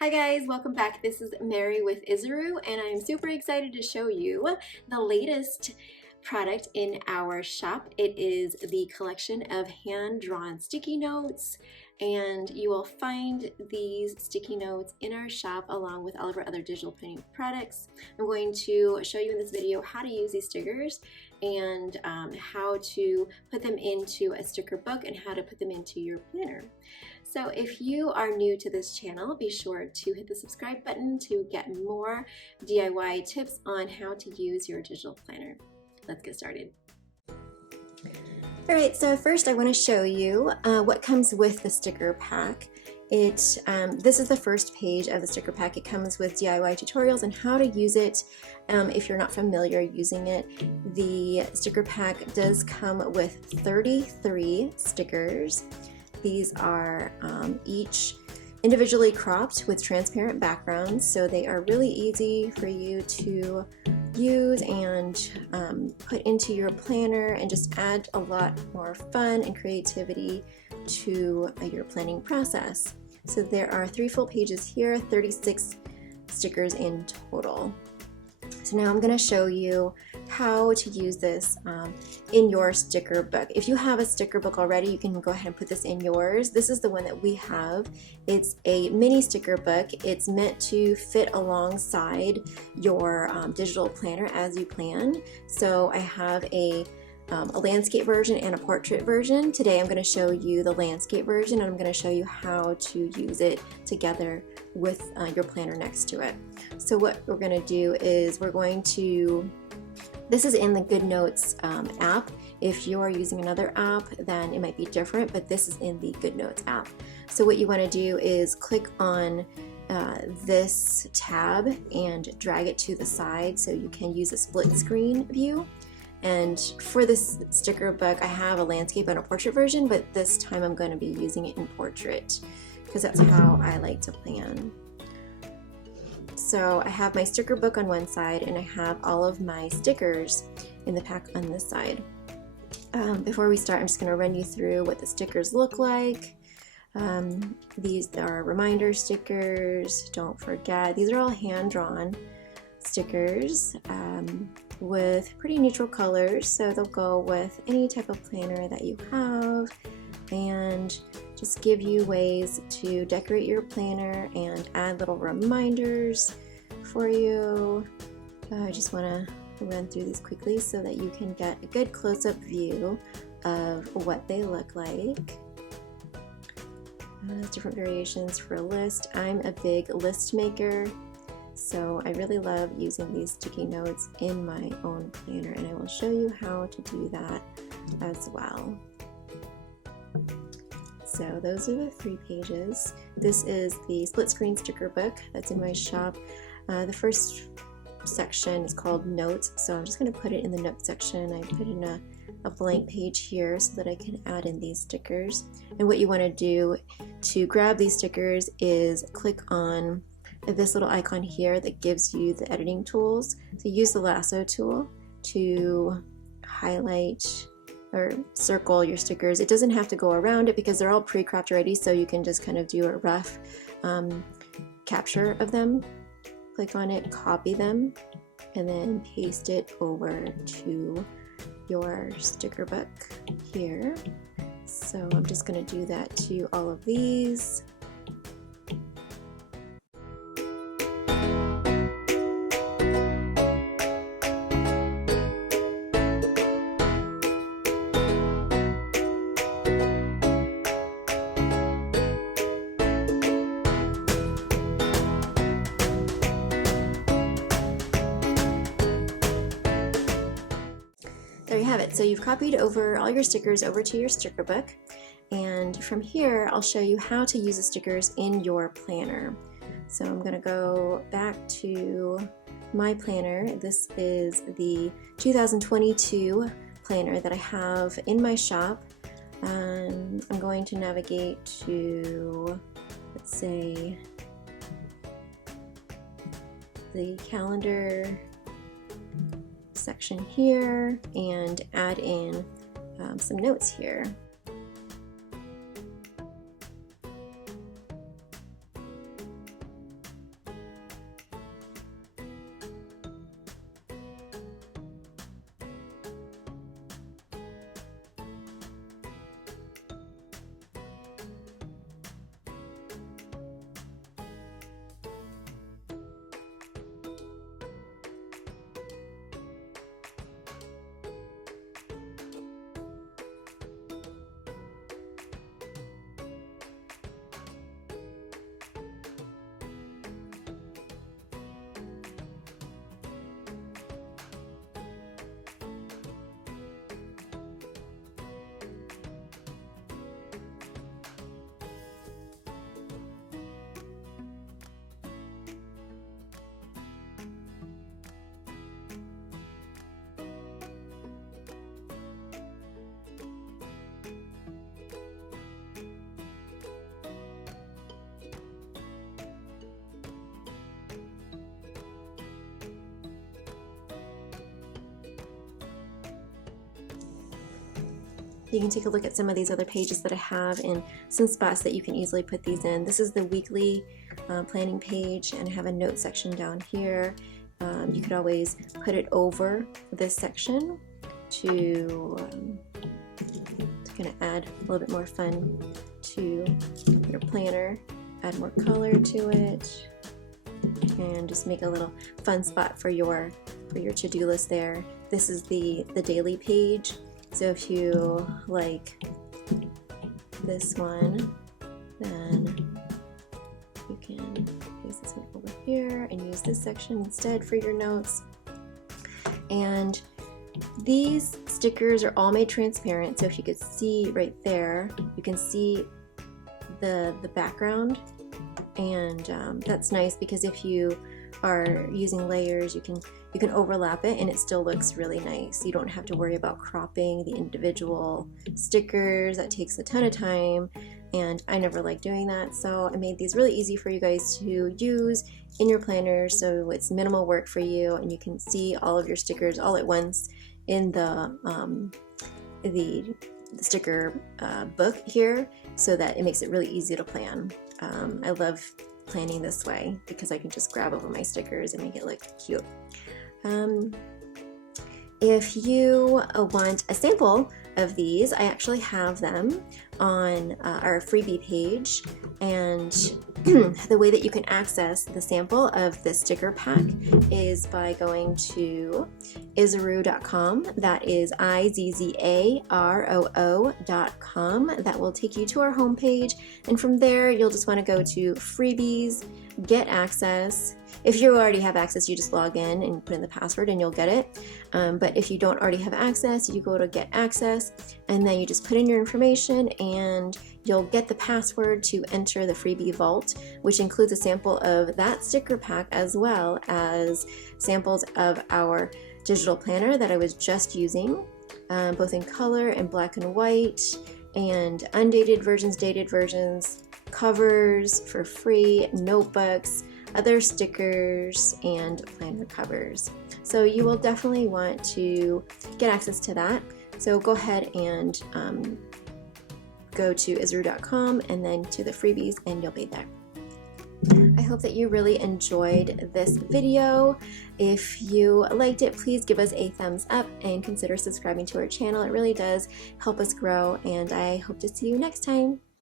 Hi guys, welcome back. This is Mary with Isaru and I'm super excited to show you the latest product in our shop. It is the collection of hand-drawn sticky notes, and you will find these sticky notes in our shop along with all of our other digital printing products. I'm going to show you in this video how to use these stickers and how to put them into a sticker book and how to put them into your planner. So if you are new to this channel, be sure to hit the subscribe button to get more DIY tips on how to use your digital planner. Let's get started. All right, so first I want to show you what comes with the sticker pack. This is the first page of the sticker pack. It comes with DIY tutorials and how to use it if you're not familiar using it. The sticker pack does come with 33 stickers. These are each individually cropped with transparent backgrounds, so they are really easy for you to use and put into your planner and just add a lot more fun and creativity to your planning process. So there are 3 full pages here, 36 stickers in total. So now I'm going to show you how to use this in your sticker book. If you have a sticker book already, you can go ahead and put this in yours. This is the one that we have. It's a mini sticker book. It's meant to fit alongside your digital planner as you plan. So I have a landscape version and a portrait version. Today I'm going to show you the landscape version, and I'm going to show you how to use it together with your planner next to it. So what we're going to do is this is in the GoodNotes app. If you are using another app, then it might be different, but this is in the GoodNotes app. So what you want to do is click on this tab and drag it to the side so you can use a split screen view. And for this sticker book, I have a landscape and a portrait version, but this time I'm going to be using it in portrait because that's how I like to plan. So I have my sticker book on one side and I have all of my stickers in the pack on this side. Before we start, I'm just going to run you through what the stickers look like. These are reminder stickers, don't forget. These are all hand-drawn stickers with pretty neutral colors, so they'll go with any type of planner that you have and just give you ways to decorate your planner and add little reminders for you. I just want to run through these quickly so that you can get a good close-up view of what they look like. Different variations for a list. I'm a big list maker, so I really love using these sticky notes in my own planner, and I will show you how to do that as well. So those are the 3 pages. This is the split screen sticker book that's in my shop. The first section is called Notes, so I'm just going to put it in the Notes section. I put in a blank page here so that I can add in these stickers. And what you want to do to grab these stickers is click on this little icon here that gives you the editing tools. So use the lasso tool to highlight or circle your stickers. It doesn't have to go around it because they're all pre-cropped already, so you can just kind of do a rough capture of them. Click on it, copy them, and then paste it over to your sticker book here. So I'm just going to do that to all of these. There you have it. So you've copied over all your stickers over to your sticker book, and from here I'll show you how to use the stickers in your planner. So I'm going to go back to my planner. This is the 2022 planner that I have in my shop. I'm going to navigate to, let's say, the calendar section here and add in some notes here. You can take a look at some of these other pages that I have and some spots that you can easily put these in. This is the weekly planning page, and I have a note section down here. You could always put it over this section to kind of add a little bit more fun to your planner, add more color to it, and just make a little fun spot for your to-do list there. This is the daily page, so if you like this one, then you can use this one over here and use this section instead for your notes. And these stickers are all made transparent, so if you could see right there, you can see the background, and that's nice because if you are using layers, you can overlap it and it still looks really nice. You don't have to worry about cropping the individual stickers. That takes a ton of time, and I never like doing that, so I made these really easy for you guys to use in your planner, so it's minimal work for you and you can see all of your stickers all at once in the sticker book here, so that it makes it really easy to plan. I love planning this way because I can just grab over my stickers and make it look cute. If you want a sample of these, I actually have them on our freebie page, and the way that you can access the sample of the sticker pack is by going to Izzaroo.com. That is IZZAROO.com. That will take you to our homepage, and from there you'll just want to go to freebies, get access. If you already have access, you just log in and put in the password and you'll get it. But if you don't already have access, you go to get access, and then you just put in your information and you'll get the password to enter the freebie vault, which includes a sample of that sticker pack as well as samples of our digital planner that I was just using, both in color and black and white, and undated versions, dated versions, covers for free, notebooks, other stickers, and planner covers. So you will definitely want to get access to that. So go ahead and go to Izzaroo.com and then to the freebies, and you'll be there. I hope that you really enjoyed this video. If you liked it, please give us a thumbs up and consider subscribing to our channel. It really does help us grow, and I hope to see you next time.